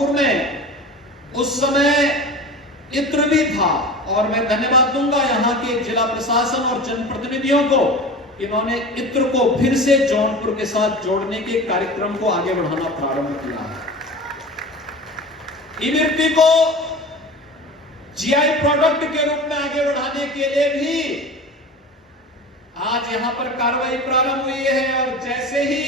जौनपुर में उस समय इत्र भी था, और मैं धन्यवाद दूंगा यहाँ के जिला प्रशासन और जनप्रतिनिधियों को, इन्होंने इत्र को फिर से जौनपुर के साथ जोड़ने के कार्यक्रम को आगे बढ़ाना प्रारंभ किया है। इमरती को जीआई प्रोडक्ट के रूप में आगे बढ़ाने के लिए भी आज यहां पर कार्रवाई प्रारंभ हुई है, और जैसे ही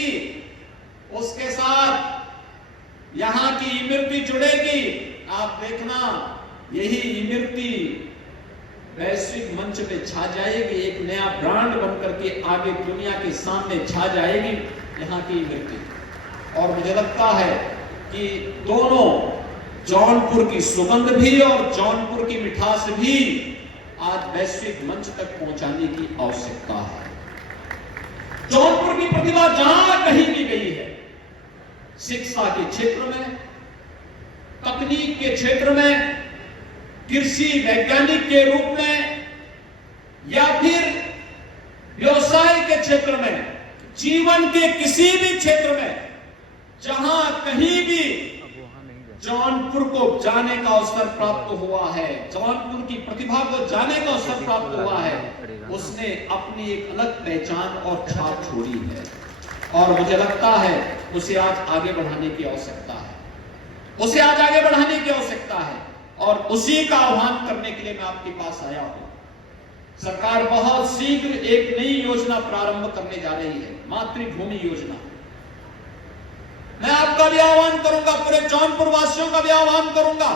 उसके साथ यहां की इमरती जुड़ेगी, आप देखना यही इमरती वैश्विक मंच पे छा जाएगी, एक नया ब्रांड बनकर के आगे दुनिया के सामने छा जाएगी यहां की इमरती। और मुझे लगता है कि दोनों, जौनपुर की सुगंध भी और जौनपुर की मिठास भी आज वैश्विक मंच तक पहुंचाने की आवश्यकता है। जौनपुर की प्रतिभा जहां कहीं भी गई है, शिक्षा के क्षेत्र में, तकनीक के क्षेत्र में, कृषि वैज्ञानिक के रूप में, या फिर व्यवसाय के क्षेत्र में, जीवन के किसी भी क्षेत्र में, जहां कहीं भी जौनपुर को जाने का अवसर प्राप्त हुआ है, जौनपुर की प्रतिभा को जाने का अवसर प्राप्त हुआ है, उसने अपनी एक अलग पहचान और छाप छोड़ी है। और मुझे लगता है उसे आज आगे बढ़ाने की आवश्यकता है, उसे आज आगे बढ़ाने की आवश्यकता है, और उसी का आह्वान करने के लिए मैं आपके पास आया हूं। सरकार बहुत शीघ्र एक नई योजना प्रारंभ करने जा रही है, मातृभूमि योजना। मैं आपका भी आह्वान करूंगा, पूरे जौनपुर वासियों का भी आह्वान करूंगा,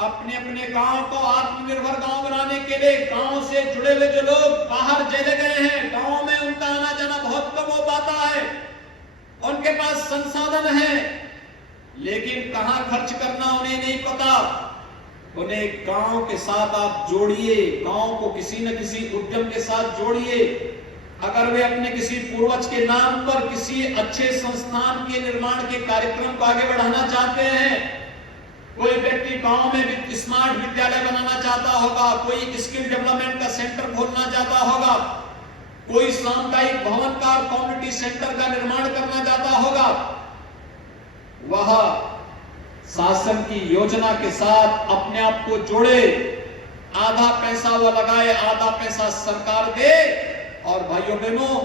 अपने अपने गांव को आत्मनिर्भर गांव बनाने के लिए गांव से जुड़े हुए जो लोग बाहर चले गए हैं, गांव में उनका आना जाना बहुत कम हो पाता है, उनके पास संसाधन है लेकिन कहां खर्च करना उन्हें नहीं पता। उन्हें गांव के साथ आप जोड़िए, गांव को किसी न किसी उद्यम के साथ जोड़िए। अगर वे अपने किसी पूर्वज के नाम पर किसी अच्छे संस्थान के निर्माण के कार्यक्रम को आगे बढ़ाना चाहते हैं, कोई व्यक्ति गांव में स्मार्ट विद्यालय बनाना चाहता होगा, कोई स्किल डेवलपमेंट का सेंटर खोलना चाहता होगा, कोई सामुदायिक भवन का और कम्युनिटी सेंटर का निर्माण करना चाहता होगा, वह शासन की योजना के साथ अपने आप को जोड़े, आधा पैसा वो लगाए, आधा पैसा सरकार दे, और भाइयों बहनों,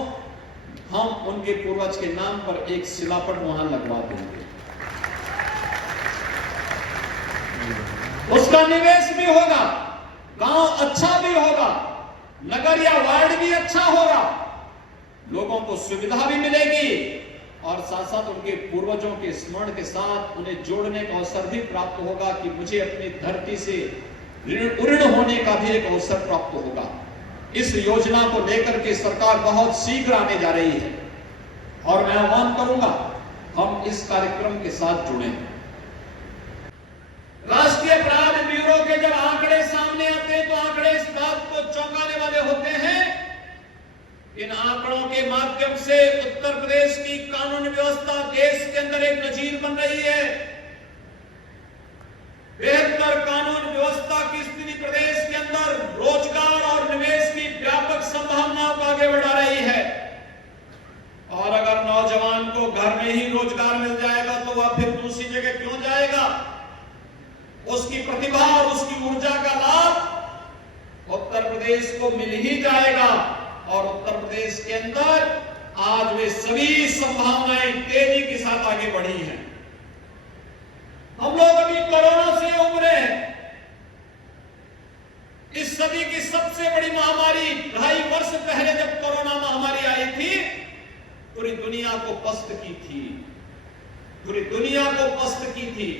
हम उनके पूर्वज के नाम पर एक शिलापट वहां लगवा देंगे। उसका निवेश भी होगा, गांव अच्छा भी होगा, नगर या वार्ड भी अच्छा होगा, लोगों को सुविधा भी मिलेगी, और साथ साथ उनके पूर्वजों के स्मरण के साथ उन्हें जोड़ने का अवसर भी प्राप्त होगा कि मुझे अपनी धरती से ऋण होने का भी एक अवसर प्राप्त होगा। इस योजना को लेकर के सरकार बहुत शीघ्र आने जा रही है, और मैं आह्वान करूंगा हम इस कार्यक्रम के साथ जुड़े। राष्ट्रीय अपराध ब्यूरो के जब आंकड़े सामने आते हैं तो आंकड़े इस बात को चौंकाने वाले होते हैं। इन आंकड़ों के माध्यम से उत्तर प्रदेश की कानून व्यवस्था देश के अंदर एक नजीर बन रही है। बेहतर कानून व्यवस्था की स्थिति प्रदेश के अंदर रोजगार और निवेश की व्यापक संभावनाओं को आगे बढ़ा रही है। और अगर नौजवान को घर में ही रोजगार मिल जाएगा तो वह फिर दूसरी जगह क्यों जाएगा? उसकी प्रतिभा और उसकी ऊर्जा का लाभ उत्तर प्रदेश को मिल ही जाएगा, और उत्तर प्रदेश के अंदर आज वे सभी संभावनाएं तेजी के साथ आगे बढ़ी हैं। हम लोग अभी कोरोना से उबरे हैं। इस सदी की सबसे बड़ी महामारी 2.5 वर्ष पहले जब कोरोना महामारी आई थी, पूरी दुनिया को पस्त की थी, पूरी दुनिया को पस्त की थी।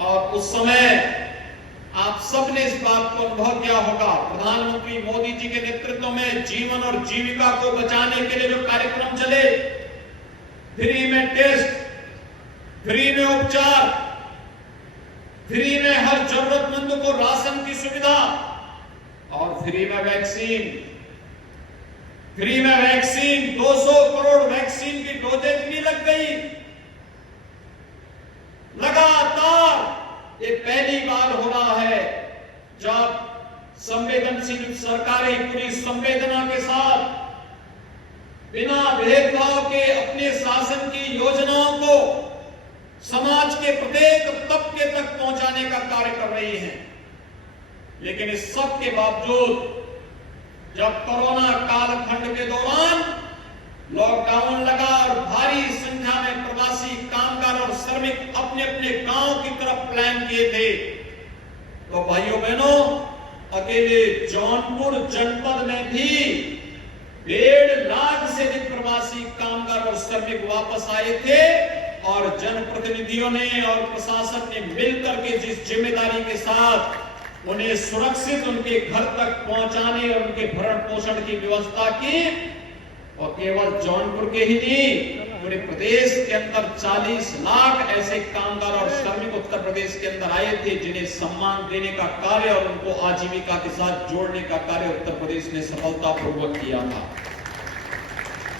और उस समय आप सबने इस बात को अनुभव किया होगा। प्रधानमंत्री मोदी जी के नेतृत्व में जीवन और जीविका को बचाने के लिए जो कार्यक्रम चले, फ्री में टेस्ट, फ्री में उपचार, फ्री में हर जरूरतमंद को राशन की सुविधा, और फ्री में वैक्सीन। फ्री में वैक्सीन, 200 करोड़ वैक्सीन की डोजेज भी लग गई। लगातार ये पहली बार हो रहा है जब संवेदनशील सरकारें पूरी संवेदना के साथ बिना भेदभाव के अपने शासन की योजनाओं को प्रत्येक तबके तक पहुंचाने का कार्य कर रही हैं। लेकिन इस सब के बावजूद जब कोरोना कालखंड के दौरान लॉकडाउन लगा और भारी संख्या में प्रवासी कामगार और श्रमिक अपने अपने गांव की तरफ प्लान किए थे, तो भाइयों बहनों, अकेले जौनपुर जनपद में भी 1.5 लाख से अधिक प्रवासी कामगार और श्रमिक वापस आए थे। और जनप्रतिनिधियों ने और प्रशासन ने मिलकर के जिस जिम्मेदारी के साथ उन्हें सुरक्षित उनके घर तक पहुंचाने और उनके भरण पोषण की व्यवस्था की, और केवल जौनपुर के ही नहीं, पूरे प्रदेश के अंदर 40 लाख ऐसे कामगार और श्रमिक उत्तर प्रदेश के अंदर आए थे जिन्हें सम्मान देने का कार्य और उनको आजीविका के साथ जोड़ने का कार्य उत्तर प्रदेश ने सफलतापूर्वक किया था।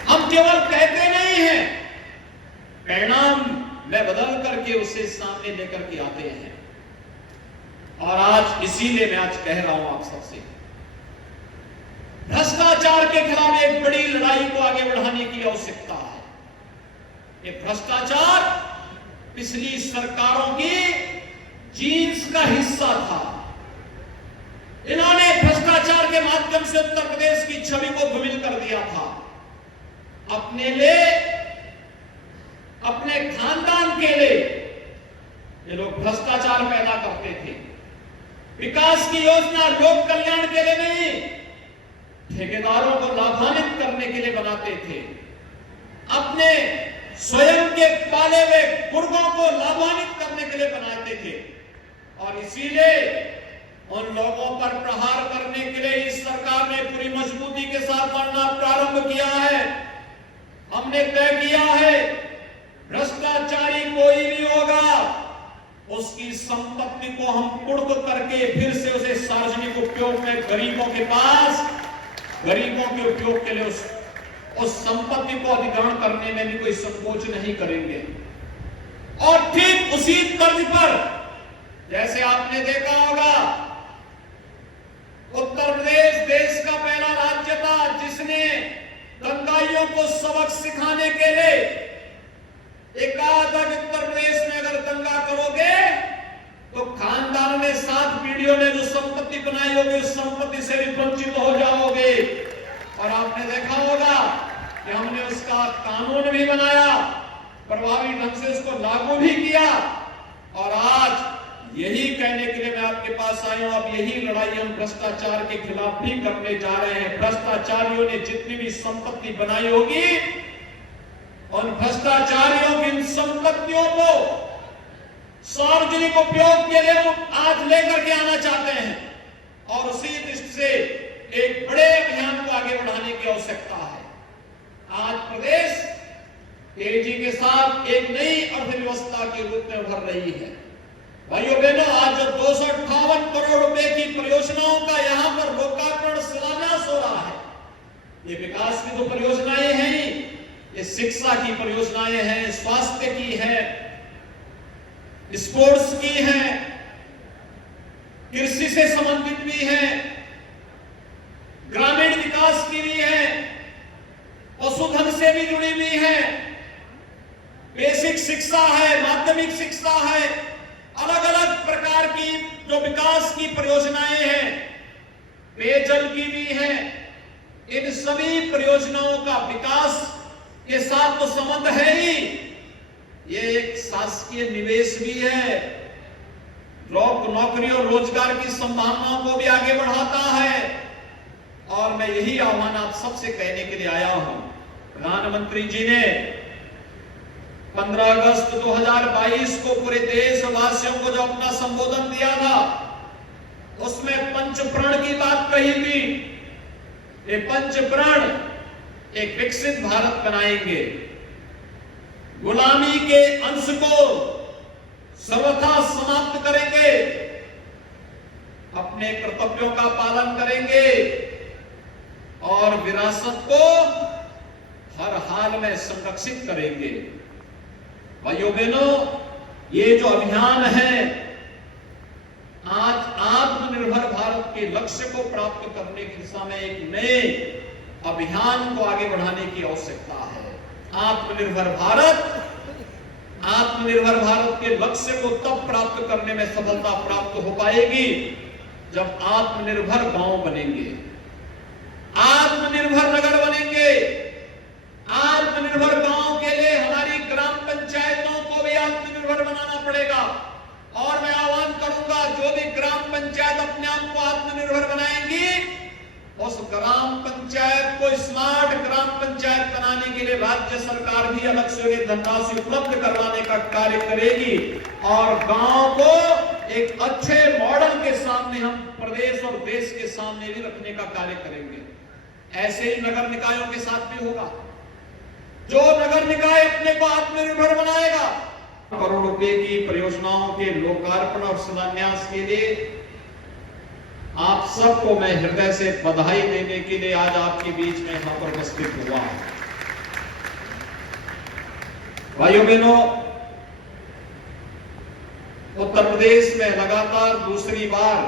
हम केवल कहते नहीं हैं, परिणाम में बदल करके उसे सामने लेकर के आते हैं। और आज इसीलिए मैं आज कह रहा हूं आप सबसे, भ्रष्टाचार के खिलाफ एक बड़ी लड़ाई को आगे बढ़ाने की आवश्यकता है। ये भ्रष्टाचार पिछली सरकारों की जीन्स का हिस्सा था। इन्होंने भ्रष्टाचार के माध्यम से उत्तर प्रदेश की छवि को धूमिल कर दिया था। अपने लिए, अपने खानदान के लिए ये लोग भ्रष्टाचार पैदा करते थे। विकास की योजना लोक कल्याण के लिए नहीं, ठेकेदारों को लाभान्वित करने के लिए बनाते थे। अपने स्वयं के पाले हुए गुर्गों को लाभान्वित करने के लिए बनाते थे। और इसीलिए उन लोगों पर प्रहार करने के लिए इस सरकार ने पूरी मजबूती के साथ लड़ना प्रारंभ किया है। हमने तय किया है, भ्रष्टाचारी कोई भी होगा, उसकी संपत्ति को हम कुर्क करके फिर से उसे सार्वजनिक उपयोग में गरीबों के पास, गरीबों के उपयोग के लिए उस संपत्ति को अधिग्रहण करने में भी कोई संकोच नहीं करेंगे। और ठीक उसी तर्ज पर, जैसे आपने देखा होगा, उत्तर प्रदेश देश का पहला राज्य था जिसने दंगाइयों को सबक सिखाने के लिए एक कहा था कि उत्तर प्रदेश में अगर दंगा करोगे तो खानदान में 7 पीढ़ियों ने जो संपत्ति बनाई होगी उस संपत्ति से भी वंचित हो जाओगे। और आपने देखा होगा कि हमने उसका कानून भी बनाया, प्रभावी ढंग से उसको लागू भी किया। और आज यही कहने के लिए मैं आपके पास आया हूं, अब यही लड़ाई हम भ्रष्टाचार के खिलाफ भी करने जा रहे हैं। भ्रष्टाचारियों ने जितनी भी संपत्ति बनाई होगी, उन भ्रष्टाचारियों की संपत्तियों को सार्वजनिक उपयोग के लिए आज लेकर के आना चाहते हैं। और उसी दृष्टि से एक बड़े अभियान को आगे बढ़ाने की आवश्यकता है। आज प्रदेश तेजी के साथ एक नई अर्थव्यवस्था के रूप में उभर रही है। भाइयों बहनों, आज जो 258 करोड़ रुपए की परियोजनाओं का यहां पर लोकार्पण शिलान्यास हो रहा है, ये विकास की जो परियोजनाएं हैं, ये शिक्षा की परियोजनाएं हैं, स्वास्थ्य की है, स्पोर्ट्स की है, कृषि से संबंधित भी है, ग्रामीण विकास की भी है, पशुधन से भी जुड़ी हुई है, बेसिक शिक्षा है, माध्यमिक शिक्षा है, अलग अलग प्रकार की जो विकास की परियोजनाएं हैं, पेयजल की भी है। इन सभी परियोजनाओं का विकास के साथ तो संबंध है ही, ये एक शासकीय निवेश भी है, नौकरी और रोजगार की संभावनाओं को भी आगे बढ़ाता है। और मैं यही आह्वान आप सबसे कहने के लिए आया हूं। प्रधानमंत्री जी ने 15 अगस्त 2022 को पूरे देशवासियों को जो अपना संबोधन दिया था, उसमें पंचप्रण की बात कही थी। ये पंचप्रण एक विकसित भारत बनाएंगे, गुलामी के अंश को सर्वथा समाप्त करेंगे, अपने कर्तव्यों का पालन करेंगे और विरासत को हर हाल में संरक्षित करेंगे। भाइयों बहनों, ये जो अभियान है, आज आत्मनिर्भर भारत के लक्ष्य को प्राप्त करने की दिशा में एक नए अभियान को आगे बढ़ाने की आवश्यकता है। आत्मनिर्भर भारत आत्मनिर्भर भारत के लक्ष्य को तब प्राप्त करने में सफलता प्राप्त हो पाएगी जब आत्मनिर्भर गांव बनेंगे, आत्मनिर्भर नगर बनेंगे। आत्मनिर्भर गांव के लिए हमारी ग्राम पंचायतों को भी आत्मनिर्भर बनाना पड़ेगा। और मैं आह्वान करूंगा, जो भी ग्राम पंचायत अपने आप को आत्मनिर्भर बनाएंगी, उस ग्राम पंचायत को स्मार्ट ग्राम पंचायत बनाने के लिए राज्य सरकार भी अलग से धनराशि उपलब्ध करवाने का कार्य करेगी और गांव को एक अच्छे मॉडल के सामने हम प्रदेश और देश के सामने भी रखने का कार्य करेंगे। ऐसे ही नगर निकायों के साथ भी होगा। जो नगर निकाय अपने को आत्मनिर्भर बनाएगा, करोड़ रुपए की परियोजनाओं के लोकार्पण और शिलान्यास के लिए आप सबको मैं हृदय से बधाई देने के लिए आज आपके बीच में यहां पर उपस्थित हुआ। भाइयों बहनों, उत्तर प्रदेश में लगातार दूसरी बार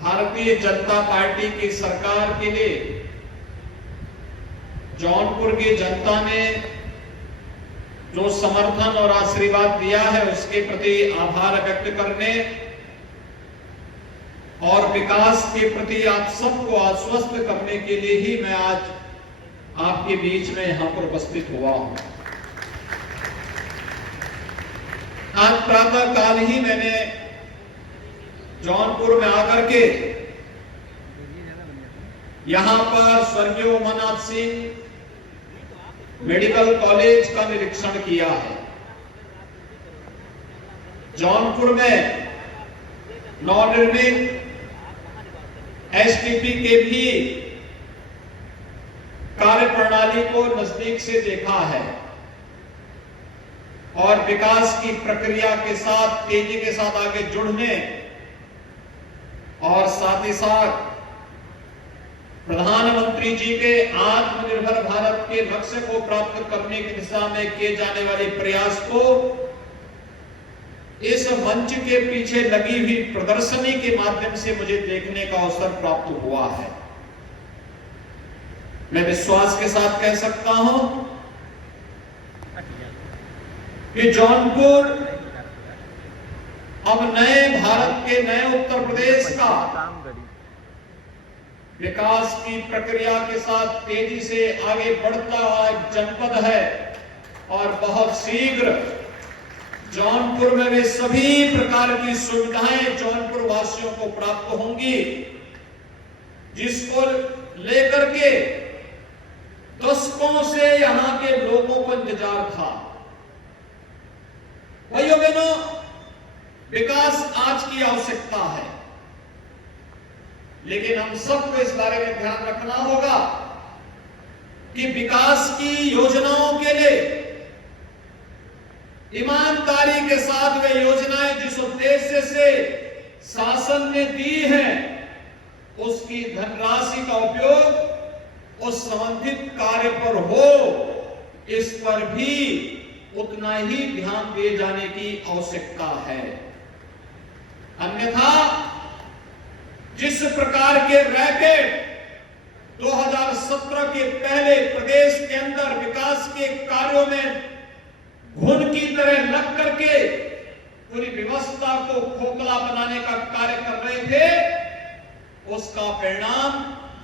भारतीय जनता पार्टी की सरकार के लिए जौनपुर की जनता ने जो समर्थन और आशीर्वाद दिया है, उसके प्रति आभार व्यक्त करने और विकास के प्रति आप सबको आश्वस्त करने के लिए ही मैं आज आपके बीच में यहां पर उपस्थित हुआ हूं। आज प्रातः काल ही मैंने जौनपुर में आकर के यहां पर स्वर्गीय उमानाथ सिंह मेडिकल कॉलेज का निरीक्षण किया है। जौनपुर में नवनिर्मित एसटीपी के भी कार्य प्रणाली को नजदीक से देखा है और विकास की प्रक्रिया के साथ तेजी के साथ आगे जुड़ने और साथ ही साथ प्रधानमंत्री जी के आत्मनिर्भर भारत के लक्ष्य को प्राप्त करने की दिशा में किए जाने वाले प्रयास को इस मंच के पीछे लगी हुई प्रदर्शनी के माध्यम से मुझे देखने का अवसर प्राप्त हुआ है। मैं विश्वास के साथ कह सकता हूं कि जौनपुर अब नए भारत के नए उत्तर प्रदेश का विकास की प्रक्रिया के साथ तेजी से आगे बढ़ता हुआ एक जनपद है और बहुत शीघ्र जौनपुर में वे सभी प्रकार की सुविधाएं जौनपुर वासियों को प्राप्त होंगी जिसको लेकर के दशकों से यहां के लोगों को इंतजार था। भाइयों बहनों, विकास आज की आवश्यकता है, लेकिन हम सबको इस बारे में ध्यान रखना होगा कि विकास की योजनाओं के लिए ईमानदारी के साथ वे योजनाएं जिस उद्देश्य से शासन ने दी हैं, उसकी धनराशि का उपयोग उस संबंधित कार्य पर हो, इस पर भी उतना ही ध्यान दिए जाने की आवश्यकता है। अन्यथा जिस प्रकार के रैकेट 2017 के पहले प्रदेश के अंदर विकास के कार्यों में घुन की तरह लग करके पूरी व्यवस्था को खोखला बनाने का कार्य कर रहे थे, उसका परिणाम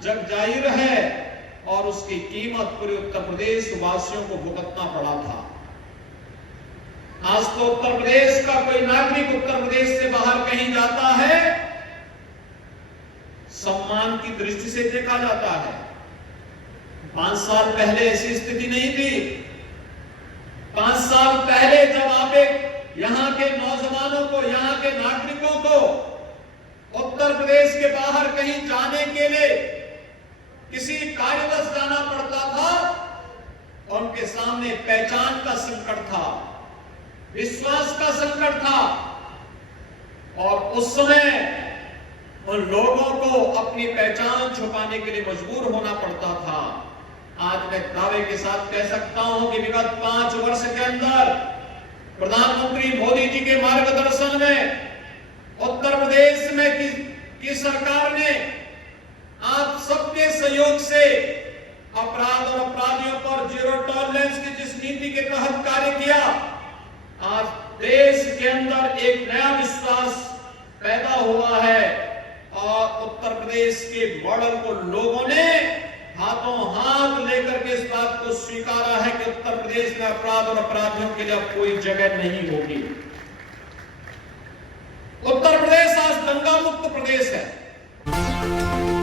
जग जाहिर है और उसकी कीमत पूरे उत्तर प्रदेश वासियों को भुगतना पड़ा था। आज तो उत्तर प्रदेश का कोई नागरिक उत्तर प्रदेश से बाहर कहीं जाता है, सम्मान की दृष्टि से देखा जाता है। 5 साल पहले ऐसी स्थिति नहीं थी। 5 साल पहले जब आप एक यहां के नौजवानों को, यहां के नागरिकों को उत्तर प्रदेश के बाहर कहीं जाने के लिए किसी कार्यवश जाना पड़ता था, उनके सामने पहचान का संकट था, विश्वास का संकट था और उस समय उन लोगों को अपनी पहचान छुपाने के लिए मजबूर होना पड़ता था। आज मैं दावे के साथ कह सकता हूं कि विगत 5 वर्ष के अंदर प्रधानमंत्री मोदी जी के मार्गदर्शन में उत्तर प्रदेश में की सरकार ने आप सबके सहयोग से अपराध और अपराधियों पर जीरो टॉलरेंस की जिस नीति के तहत कार्य किया, आज देश के अंदर एक नया विश्वास पैदा हुआ है और उत्तर प्रदेश के मॉडल को लोगों ने हाथों हाथ लेकर के इस बात को स्वीकारा है कि उत्तर प्रदेश में अपराध और अपराधियों के लिए अब कोई जगह नहीं होगी। उत्तर प्रदेश आज दंगा मुक्त प्रदेश है।